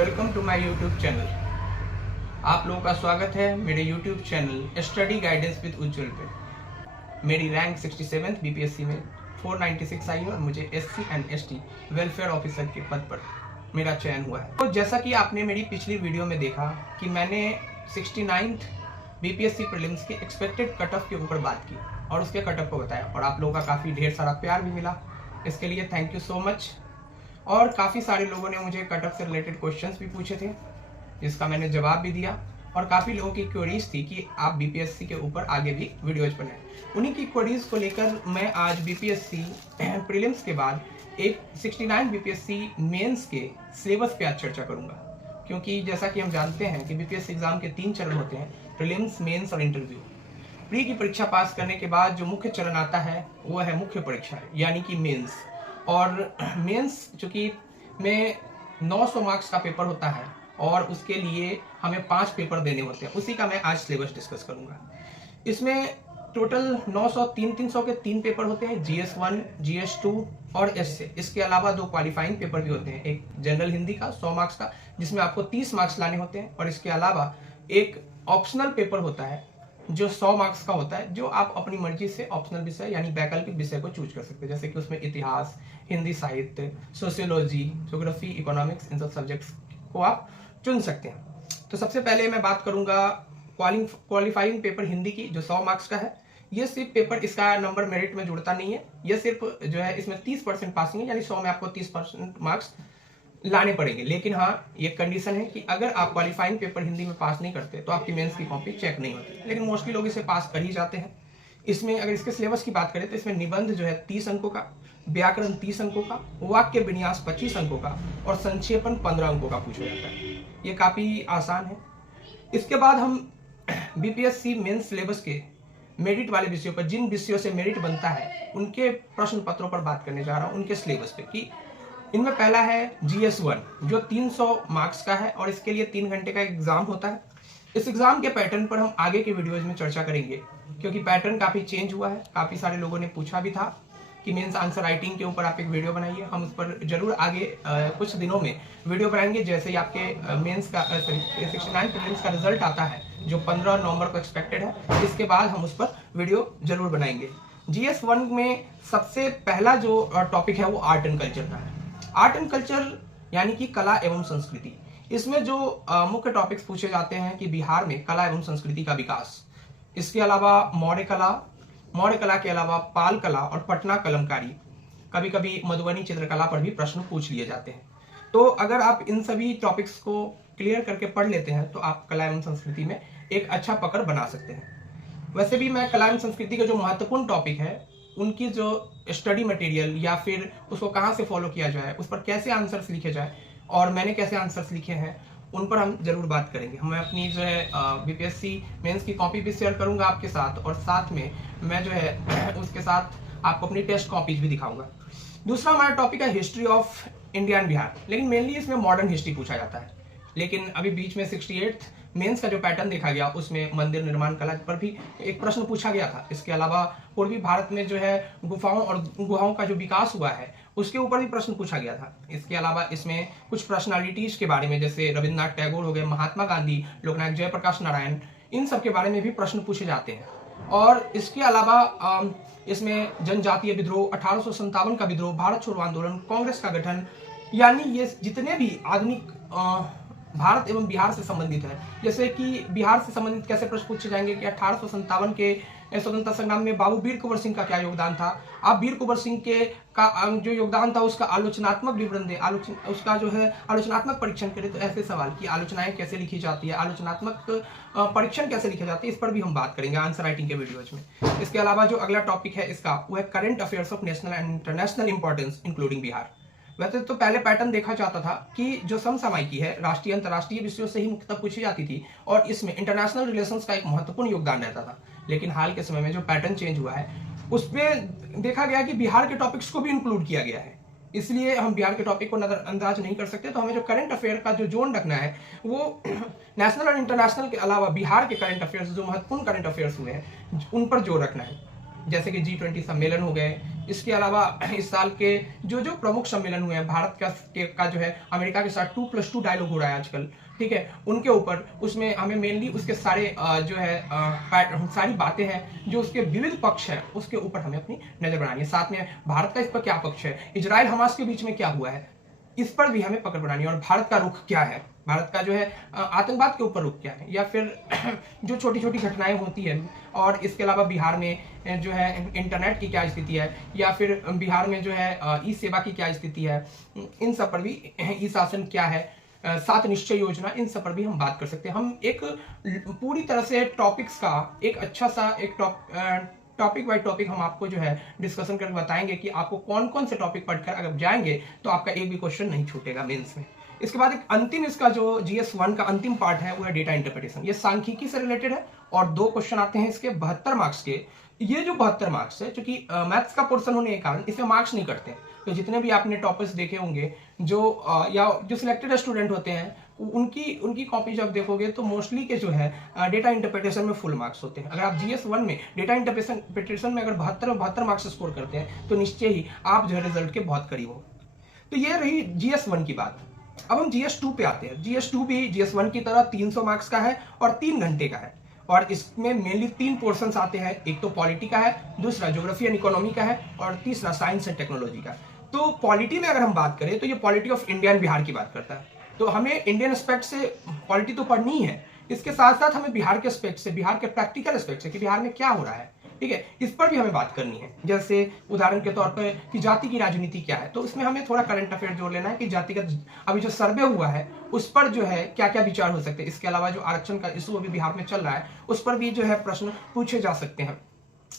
Welcome to my YouTube channel. आप लोगों का स्वागत है मेरे YouTube channel study guidance with Ujjwal पे। मेरी रैंक 67 बीपीएससी में 496 आई और मुझे SC and ST welfare officer के पद पर मेरा चयन हुआ है। तो जैसा कि आपने मेरी पिछली वीडियो में देखा कि मैंने 69th बीपीएससी प्रीलिम्स के एक्सपेक्टेड कट ऑफ के ऊपर बात की और उसके कट ऑफ को बताया, और आप लोगों का काफ़ी ढेर सारा प्यार भी मिला। इसके लिए थैंक यू सो मच। और काफ़ी सारे लोगों ने मुझे कट ऑफ से रिलेटेड क्वेश्चंस भी पूछे थे, जिसका मैंने जवाब भी दिया। और काफ़ी लोगों की क्वेरीज थी कि आप बीपीएससी के ऊपर आगे भी वीडियोज बनाएं। उन्हीं की क्वेरीज को लेकर मैं आज बीपीएससी प्रीलिम्स के बाद एक 69 बीपीएससी मेंस के सिलेबस पे आज चर्चा करूंगा, क्योंकि जैसा कि हम जानते हैं कि बीपीएससी एग्जाम के 3 चरण होते हैं, प्रीलिम्स, मेंस और इंटरव्यू। प्री की परीक्षा पास करने के बाद जो मुख्य चरण आता है वो है मुख्य परीक्षा, यानी कि मेंस। और मेंस चूंकि में 900 मार्क्स का पेपर होता है और उसके लिए हमें 5 पेपर देने होते हैं, उसी का मैं आज सिलेबस डिस्कस करूंगा। इसमें टोटल 900 300 के 3 पेपर होते हैं, GS1, GS2 और एसए। इसके अलावा 2 क्वालिफाइंग पेपर भी होते हैं, एक जनरल हिंदी का 100 मार्क्स का जिसमें आपको 30 मार्क्स लाने होते हैं, और इसके अलावा एक ऑप्शनल पेपर होता है जो 100 मार्क्स का होता है, जो आप अपनी मर्जी से ऑप्शनल विषय यानी वैकल्पिक विषय को चूज कर सकते हैं, जैसे कि उसमें इतिहास, हिंदी साहित्य, सोशियोलॉजी, ज्योग्राफी, इकोनॉमिक्स, इन सब सब्जेक्ट्स को आप चुन सकते हैं। तो सबसे पहले मैं बात करूंगा क्वालिफाइंग पेपर हिंदी की, जो 100 मार्क्स का है। ये सिर्फ पेपर, इसका नंबर मेरिट में जुड़ता नहीं है, ये सिर्फ जो है इसमें 30% पासिंग है, यानी 100 में आपको 30% मार्क्स लाने पड़ेंगे। लेकिन हाँ, ये कंडीशन है कि अगर आप क्वालिफाइंग पेपर हिंदी में पास नहीं करते तो आपकी मेंस की कॉपी चेक नहीं होती, लेकिन मोस्टली लोग इसे पास कर ही जाते हैं। इसमें अगर इसके सिलेबस की बात करें तो इसमें निबंध जो है 30 अंकों का, व्याकरण 30 अंकों का, वाक्य विन्यास 25 अंकों का और संक्षेपण 15 अंकों का पूछा जाता है। ये काफ़ी आसान है। इसके बाद हम बीपीएससी मेंस सिलेबस के मेरिट वाले विषयों पर, जिन विषयों से मेरिट बनता है उनके प्रश्न पत्रों पर बात करने जा रहा हूँ, उनके सिलेबस पे। कि इनमें पहला है GS1 जो 300 मार्क्स का है और इसके लिए 3 घंटे का एग्जाम होता है। इस एग्जाम के पैटर्न पर हम आगे के वीडियोज में चर्चा करेंगे, क्योंकि पैटर्न काफ़ी चेंज हुआ है। काफ़ी सारे लोगों ने पूछा भी था कि मेंस आंसर राइटिंग के ऊपर आप एक वीडियो बनाइए। हम उस पर जरूर आगे कुछ दिनों में वीडियो बनाएंगे, जैसे ही आपके मेंस का 69 प्रीलिम्स का रिजल्ट आता है, जो 15 नवंबर को एक्सपेक्टेड है। इसके बाद हम उस पर वीडियो जरूर बनाएंगे। GS1 में सबसे पहला जो टॉपिक है वो आर्ट एंड कल्चर का है। आर्ट एंड कल्चर यानी कि कला एवं संस्कृति। इसमें जो मुख्य टॉपिक्स पूछे जाते हैं कि बिहार में कला एवं संस्कृति का विकास, इसके अलावा मौर्य कला के अलावा पाल कला और पटना कलमकारी, कभी कभी मधुबनी चित्रकला पर भी प्रश्न पूछ लिए जाते हैं। तो अगर आप इन सभी टॉपिक्स को क्लियर करके पढ़ लेते हैं तो आप कला एवं संस्कृति में एक अच्छा पकड़ बना सकते हैं। वैसे भी मैं कला एवं संस्कृति का जो महत्वपूर्ण टॉपिक है, उनकी जो स्टडी मटेरियल या फिर उसको कहाँ से फॉलो किया जाए, उस पर कैसे आंसर्स लिखे जाए और मैंने कैसे आंसर्स लिखे हैं, उन पर हम जरूर बात करेंगे। मैं अपनी जो है बीपीएससी मेंस की कॉपी भी शेयर करूंगा आपके साथ, और साथ में मैं जो है उसके साथ आपको अपनी टेस्ट कॉपीज भी दिखाऊंगा। दूसरा हमारा टॉपिक है history of India and Bihar, लेकिन मेनली इसमें मॉडर्न हिस्ट्री पूछा जाता है। लेकिन अभी बीच में 68th मेंस का जो पैटर्न देखा गया उसमें मंदिर निर्माण कला पर भी एक प्रश्न पूछा गया था। इसके अलावा पूर्वी भारत में जो है गुफाओं का जो विकास हुआ है उसके ऊपर भी प्रश्न पूछा गया था। इसके अलावा इसमें कुछ पर्सनालिटीज के बारे में, जैसे रविन्द्रनाथ टैगोर हो गए, महात्मा गांधी, लोकनायक जयप्रकाश नारायण, इन सब के बारे में भी प्रश्न पूछे जाते हैं। और इसके अलावा इसमें जनजातीय विद्रोह, 1857 का विद्रोह, भारत छोड़ो आंदोलन, कांग्रेस का गठन, यानी ये जितने भी आधुनिक भारत एवं बिहार से संबंधित है। जैसे कि बिहार से संबंधित कैसे प्रश्न पूछे जाएंगे कि 1857 के स्वतंत्रता संग्राम में बाबू वीर कुंवर सिंह का क्या योगदान था। आप वीर कुंवर सिंह के का जो योगदान था उसका आलोचनात्मक विवरण दे, उसका जो है आलोचनात्मक परीक्षण करें। तो ऐसे सवाल की आलोचनाएं कैसे लिखी जाती है, आलोचनात्मक परीक्षण कैसे लिखे जाते हैं, इस पर भी हम बात करेंगे आंसर राइटिंग के वीडियोज में। इसके अलावा जो अगला टॉपिक है इसका, वो है current affairs of national and international importance including Bihar. वैसे तो पहले पैटर्न देखा जाता था कि जो समसामयिकी है राष्ट्रीय अंतर्राष्ट्रीय विषयों से ही मुख्यतः पूछी जाती थी, और इसमें इंटरनेशनल रिलेशंस का एक महत्वपूर्ण योगदान रहता था। लेकिन हाल के समय में जो पैटर्न चेंज हुआ है उसमें देखा गया कि बिहार के टॉपिक्स को भी इंक्लूड किया गया है, इसलिए हम बिहार के टॉपिक को नजरअंदाज नहीं कर सकते। तो हमें जो करंट अफेयर का जो जोन रखना है वो नेशनल और इंटरनेशनल के अलावा बिहार के करंट अफेयर्स, जो महत्वपूर्ण करंट अफेयर्स हुए हैं, उन पर जोर रखना है। जैसे कि G20 सम्मेलन हो गए, इसके अलावा इस साल के जो प्रमुख सम्मेलन हुए हैं भारत का जो है अमेरिका के साथ 2+2 डायलॉग हो रहा है आजकल, ठीक है, उनके ऊपर, उसमें हमें मेनली उसके सारे जो है सारी बातें हैं जो उसके विविध पक्ष है उसके ऊपर हमें अपनी नजर बनानी है। साथ में भारत का इस पर क्या पक्ष है, इजराइल हमास के बीच में क्या हुआ है, इस पर भी हमें पकड़ बनानी है। और भारत का रुख क्या है, भारत का जो है आतंकवाद के ऊपर रुख क्या है, या फिर जो छोटी छोटी घटनाएं होती है, और इसके अलावा बिहार में जो है इंटरनेट की क्या स्थिति है, या फिर बिहार में जो है ई सेवा की क्या स्थिति है, इन सब पर भी, ई शासन क्या है, 7 निश्चय योजना, इन सब पर भी हम बात कर सकते हैं। हम एक पूरी तरह से टॉपिक्स का एक अच्छा सा एक टॉपिक बाय टॉपिक हम आपको जो है डिस्कशन करके बताएंगे कि आपको कौन कौन से टॉपिक पढ़कर अगर जाएंगे तो आपका एक भी क्वेश्चन नहीं छूटेगा मेंस में। इसके बाद एक अंतिम इसका जो GS1 का अंतिम पार्ट है वो है डेटा इंटरप्रिटेशन। ये सांख्यिकी से रिलेटेड है और 2 क्वेश्चन आते हैं इसके 72 मार्क्स के। ये जो 72 मार्क्स है, क्योंकि मैथ्स का पोर्शन होने के कारण इसमें मार्क्स नहीं कटते, तो जितने भी आपने टॉपर्स देखे होंगे या जो सिलेक्टेड स्टूडेंट होते हैं उनकी कॉपी जब देखोगे तो मोस्टली के जो है डेटा इंटरप्रिटेशन में फुल मार्क्स होते हैं। अगर आप GS1 में डेटा इंटरप्रिटेशन में अगर 72 मार्क्स स्कोर करते हैं तो निश्चय ही आप जो है रिजल्ट के बहुत करीब हो। तो ये रही GS1 की बात। अब हम GS2 पे आते हैं। GS2 भी GS1 की तरह 300 मार्क्स का है और 3 घंटे का है, और इसमें मेनली 3 पोर्शंस आते हैं। एक तो पॉलिटी का है, दूसरा ज्योग्राफी एंड इकोनॉमी का है, और तीसरा साइंस एंड टेक्नोलॉजी का। तो पॉलिटी में अगर हम बात करें तो ये polity of India and Bihar की बात करता है, तो हमें इंडियन एस्पेक्ट से पॉलिटी तो पढ़नी ही है, इसके साथ साथ हमें बिहार के एस्पेक्ट से, बिहार के प्रैक्टिकल एस्पेक्ट से कि बिहार में क्या हो रहा है, ठीक है, इस पर भी हमें बात करनी है। जैसे उदाहरण के तौर पर कि जाति की राजनीति क्या है, तो इसमें हमें थोड़ा करंट अफेयर जोड़ लेना है कि जातिगत अभी जो सर्वे हुआ है उस पर जो है क्या क्या विचार हो सकते हैं। इसके अलावा जो आरक्षण का इशू अभी बिहार में चल रहा है उस पर भी जो है प्रश्न पूछे जा सकते हैं।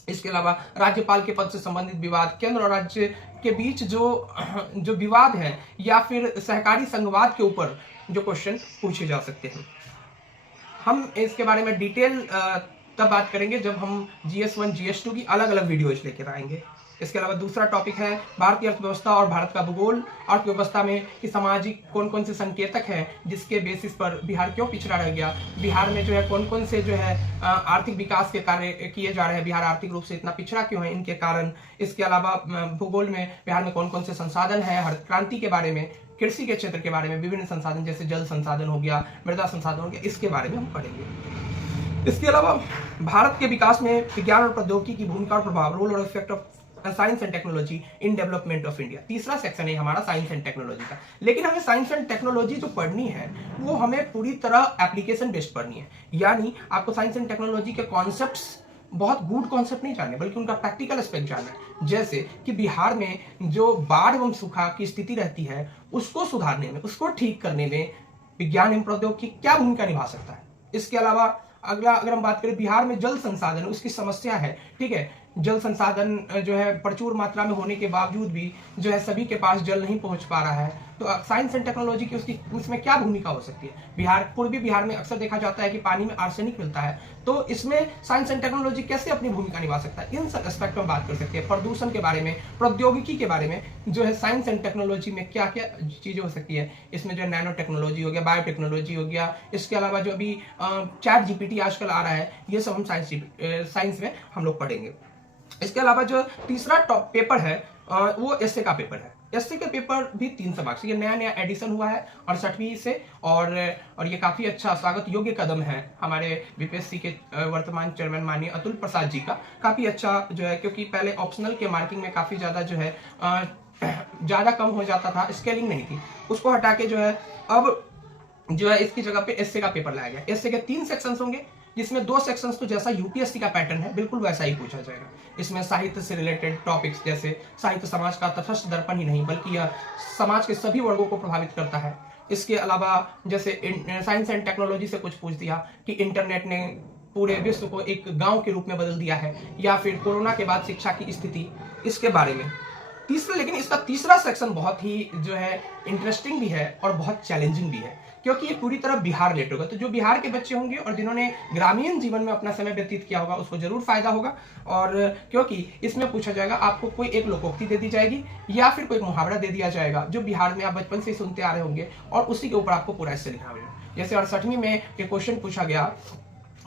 इसके अलावा राज्यपाल के पद से संबंधित विवाद, केंद्र और राज्य के बीच जो विवाद है, या फिर सहकारी संघवाद के ऊपर जो क्वेश्चन पूछे जा सकते हैं। हम इसके बारे में डिटेल तब बात करेंगे जब हम GS1 GS2 की अलग अलग वीडियोज लेकर आएंगे। इसके अलावा दूसरा टॉपिक है भारतीय अर्थव्यवस्था और भारत का भूगोल। अर्थव्यवस्था में कि सामाजिक कौन कौन से संकेतक हैं जिसके बेसिस पर बिहार क्यों पिछड़ा रह गया, बिहार में जो है कौन कौन से जो है आर्थिक विकास के कार्य किए जा रहे हैं, बिहार आर्थिक रूप से इतना पिछड़ा क्यों है, इनके कारण। इसके अलावा भूगोल में बिहार में कौन कौन से संसाधन है, हरित क्रांति के बारे में, कृषि के क्षेत्र के बारे में, विभिन्न संसाधन जैसे जल संसाधन हो गया, मृदा संसाधन हो गया, इसके बारे में हम पढ़ेंगे। इसके अलावा भारत के विकास में विज्ञान और प्रौद्योगिकी की भूमिका और प्रभाव, रोल और effect of science and technology in development of India. तीसरा सेक्शन है हमारा साइंस एंड टेक्नोलॉजी का। लेकिन हमें साइंस एंड टेक्नोलॉजी जो पढ़नी है वो हमें पूरी तरह एप्लीकेशन बेस्ड पढ़नी है, यानी आपको साइंस एंड टेक्नोलॉजी के कॉन्सेप्ट्स, बहुत गुड कॉन्सेप्ट नहीं जानने बल्कि उनका प्रैक्टिकल एस्पेक्ट जानना है। जैसे कि बिहार में जो बाढ़ एवं सूखा की स्थिति रहती है उसको सुधारने में, उसको ठीक करने में विज्ञान एवं प्रौद्योगिकी क्या भूमिका निभा सकता है। इसके अलावा अगला अगर हम बात करें बिहार में जल संसाधन, उसकी समस्या है, ठीक है, जल संसाधन जो है प्रचुर मात्रा में होने के बावजूद भी जो है सभी के पास जल नहीं पहुंच पा रहा है, तो साइंस एंड टेक्नोलॉजी की उसमें क्या भूमिका हो सकती है। पूर्वी बिहार में अक्सर देखा जाता है कि पानी में आर्सेनिक मिलता है, तो इसमें साइंस एंड टेक्नोलॉजी कैसे अपनी भूमिका निभा सकता है, इन सब एस्पेक्ट में बात कर सकते हैं। प्रदूषण के बारे में, प्रौद्योगिकी के बारे में जो है साइंस एंड टेक्नोलॉजी में क्या क्या चीजें हो सकती है, इसमें जो है नैनो टेक्नोलॉजी हो गया, बायोटेक्नोलॉजी हो गया। इसके अलावा जो अभी चैट GPT आजकल आ रहा है, ये सब हम साइंस में हम लोग पढ़ेंगे। इसके अलावा जो तीसरा टॉप पेपर है वो एसए का पेपर है। एसए के पेपर भी 300 मार्क्स, ये नया एडिशन हुआ है 68वीं से, और ये काफी अच्छा स्वागत योग्य कदम है हमारे BPSC के वर्तमान चेयरमैन माननीय अतुल प्रसाद जी का। काफी अच्छा जो है, क्योंकि पहले ऑप्शनल के मार्किंग में काफी ज्यादा जो है ज्यादा कम हो जाता था, स्केलिंग नहीं थी, उसको हटा के जो है अब जो है इसकी जगह पे एसए का पेपर लाया गया। एसए के 3 सेक्शंस होंगे, जिसमें 2 सेक्शंस तो जैसा यूपीएससी का पैटर्न है बिल्कुल वैसा ही पूछा जाएगा। इसमें साहित्य से रिलेटेड टॉपिक्स, जैसे साहित्य समाज का तटस्थ दर्पण ही नहीं बल्कि यह समाज के सभी वर्गों को प्रभावित करता है। इसके अलावा जैसे साइंस एंड टेक्नोलॉजी से कुछ पूछ दिया कि इंटरनेट ने पूरे विश्व को एक गांव के रूप में बदल दिया है, या फिर कोरोना के बाद शिक्षा की स्थिति, इसके बारे में। लेकिन इसका तीसरा सेक्शन बहुत ही जो है इंटरेस्टिंग भी है और बहुत चैलेंजिंग भी है, क्योंकि ये पूरी तरह बिहार रिलेटेड होगा। तो जो बिहार के बच्चे होंगे और जिन्होंने ग्रामीण जीवन में अपना समय व्यतीत किया होगा उसको जरूर फायदा होगा, और क्योंकि इसमें पूछा जाएगा, आपको कोई एक लोकोक्ति दे दी जाएगी या फिर कोई मुहावरा दे दिया जाएगा जो बिहार में आप बचपन से सुनते आ रहे होंगे, और उसी के ऊपर आपको पूरा इससे लिखना होगा। जैसे 68वीं में क्वेश्चन पूछा गया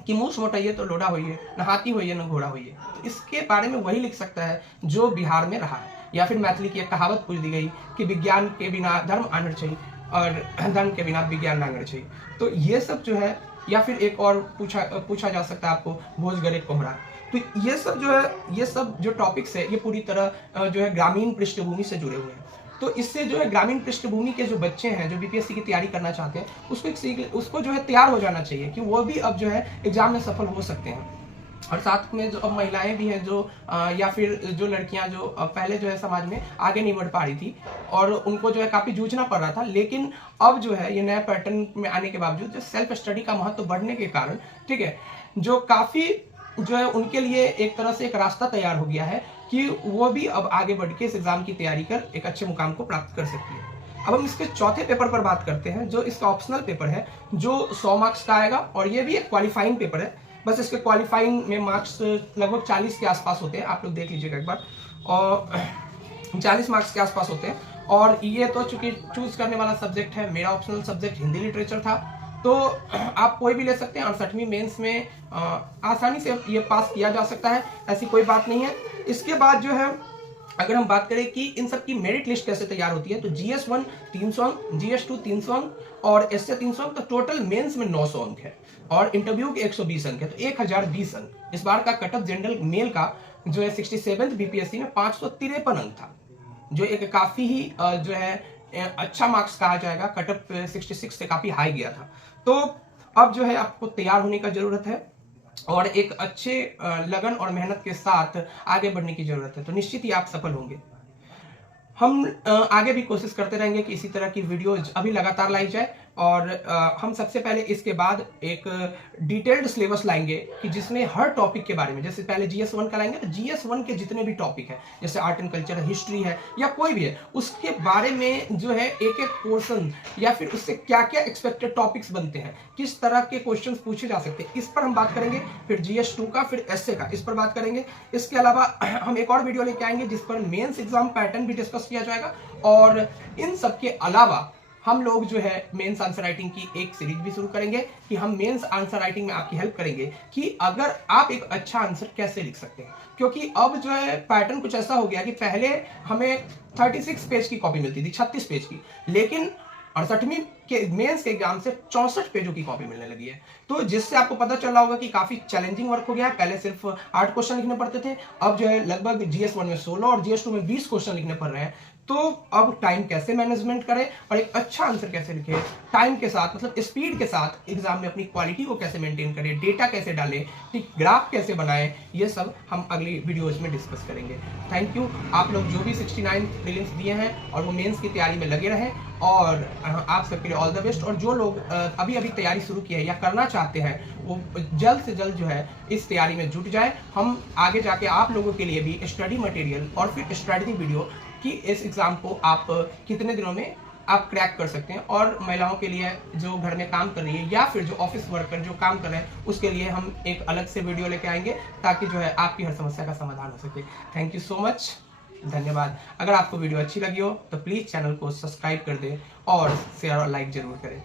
कि मूछ मोटाइए तो लोढ़ा होइए, न हाथी होइए न घोड़ा होइए। तो इसके बारे में वही लिख सकता है जो बिहार में रहा है। या फिर मैथिली की एक कहावत पूछ दी गई कि विज्ञान के बिना धर्म आना चाहिए और धर्म के बिना विज्ञान ना आना चाहिए। तो ये सब जो है, या फिर एक और पूछा जा सकता है आपको, भोज गरे कोहरा। तो ये सब जो है, ये सब जो टॉपिक्स है, ये पूरी तरह जो है ग्रामीण पृष्ठभूमि से जुड़े हुए हैं। तो इससे जो है ग्रामीण पृष्ठभूमि के जो बच्चे हैं जो बीपीएससी की तैयारी करना चाहते हैं, उसको जो है तैयार हो जाना चाहिए कि वो भी अब जो है एग्जाम में सफल हो सकते हैं। और साथ में जो अब महिलाएं भी हैं जो या फिर जो लड़कियां जो पहले जो है समाज में आगे नहीं बढ़ पा रही थी और उनको जो है काफी जूझना पड़ रहा था, लेकिन अब जो है ये नया पैटर्न में आने के बावजूद जो सेल्फ स्टडी का महत्व बढ़ने के कारण, ठीक है, जो काफी जो है उनके लिए एक तरह से एक रास्ता तैयार हो गया है कि वो भी अब आगे बढ़ के इस एग्जाम की तैयारी कर एक अच्छे मुकाम को प्राप्त कर सकती है। अब हम इसके चौथे पेपर पर बात करते हैं, जो इसका ऑप्शनल पेपर है, जो 100 मार्क्स का आएगा और ये भी एक क्वालिफाइंग पेपर है। बस इसके क्वालिफाइंग में मार्क्स लगभग 40 के आसपास होते हैं, आप लोग देख लीजिएगा एक बार, और 40 मार्क्स के आसपास होते हैं। और ये तो चूंकि चूज करने वाला सब्जेक्ट है, मेरा ऑप्शनल सब्जेक्ट हिंदी लिटरेचर था, तो आप कोई भी ले सकते हैं। 68वीं मेंस में आसानी से ये पास किया जा सकता है, ऐसी कोई बात नहीं है। इसके बाद जो है अगर हम बात करें कि इन सब की मेरिट लिस्ट कैसे तैयार होती है, तो GS1 300 अंक, GS2 300 अंक और एसए 300 अंक, तो टोटल मेंस में 900 अंक है और इंटरव्यू के 120 अंक है, तो 1020 अंक। इस बार का कटअप जनरल मेल का जो है 67th बीपीएससी में 553 अंक था, जो एक काफी ही जो है अच्छा मार्क्स कहा जाएगा। कटअप 66 से काफी हाई गया था। तो अब जो है आपको तैयार होने का जरूरत है और एक अच्छे लगन और मेहनत के साथ आगे बढ़ने की जरूरत है, तो निश्चित ही आप सफल होंगे। हम आगे भी कोशिश करते रहेंगे कि इसी तरह की वीडियोज अभी लगातार लाई जाए और हम सबसे पहले इसके बाद एक डिटेल्ड सिलेबस लाएंगे कि जिसमें हर टॉपिक के बारे में, जैसे पहले GS1 का लाएंगे तो GS1 के जितने भी टॉपिक है, जैसे आर्ट एंड कल्चर, हिस्ट्री है या कोई भी है, उसके बारे में जो है एक एक पोर्शन या फिर उससे क्या क्या एक्सपेक्टेड टॉपिक्स बनते हैं, किस तरह के क्वेश्चंस पूछे जा सकते हैं, इस पर हम बात करेंगे। फिर GS2 का, फिर एसए का, इस पर बात करेंगे। इसके अलावा हम एक और वीडियो लेके आएंगे जिस पर मेंस एग्जाम पैटर्न भी डिस्कस किया जाएगा। और इन सब के अलावा हम लोग जो है मेंस आंसर राइटिंग की एक सीरीज भी शुरू करेंगे कि हम मेंस आंसर राइटिंग में आपकी हेल्प करेंगे कि अगर आप एक अच्छा आंसर कैसे लिख सकते हैं। क्योंकि अब जो है पैटर्न कुछ ऐसा हो गया कि पहले हमें 36 पेज की कॉपी मिलती थी, 36 पेज की, लेकिन 68वीं के मेंस के एग्जाम से 64 पेजों की कॉपी मिलने लगी है। तो जिससे आपको पता चल रहा होगा कि काफी चैलेंजिंग वर्क हो गया है। पहले सिर्फ 8 क्वेश्चन लिखने पड़ते थे, अब जो है लगभग GS1 में 16 और GS2 में 20 क्वेश्चन लिखने पड़ रहे हैं। तो अब टाइम कैसे मैनेजमेंट करें और एक अच्छा आंसर कैसे लिखें, टाइम के साथ मतलब स्पीड के साथ एग्जाम में अपनी क्वालिटी को कैसे मेंटेन करें, डेटा कैसे डालें, ठीक ग्राफ कैसे बनाएं, ये सब हम अगली वीडियोज में डिस्कस करेंगे। Thank you. आप लोग जो भी 69 प्रीलिम्स दिए हैं और वो मेंस की तैयारी में लगे रहें और आप सबके लिए ऑल द बेस्ट। और जो लोग अभी अभी तैयारी शुरू की है या करना चाहते हैं वो जल्द से जल्द जो है इस तैयारी में जुट जाए। हम आगे जाके आप लोगों के लिए भी स्टडी मटेरियल और फिर स्ट्रेटजी वीडियो कि इस एग्जाम को आप कितने दिनों में आप क्रैक कर सकते हैं। और महिलाओं के लिए जो घर में काम कर रही है या फिर जो ऑफिस वर्कर जो काम कर रहे हैं उसके लिए हम एक अलग से वीडियो लेके आएंगे ताकि जो है आपकी हर समस्या का समाधान हो सके। थैंक यू सो मच, धन्यवाद। अगर आपको वीडियो अच्छी लगी हो तो प्लीज चैनल को सब्सक्राइब कर दें और शेयर और लाइक जरूर करें।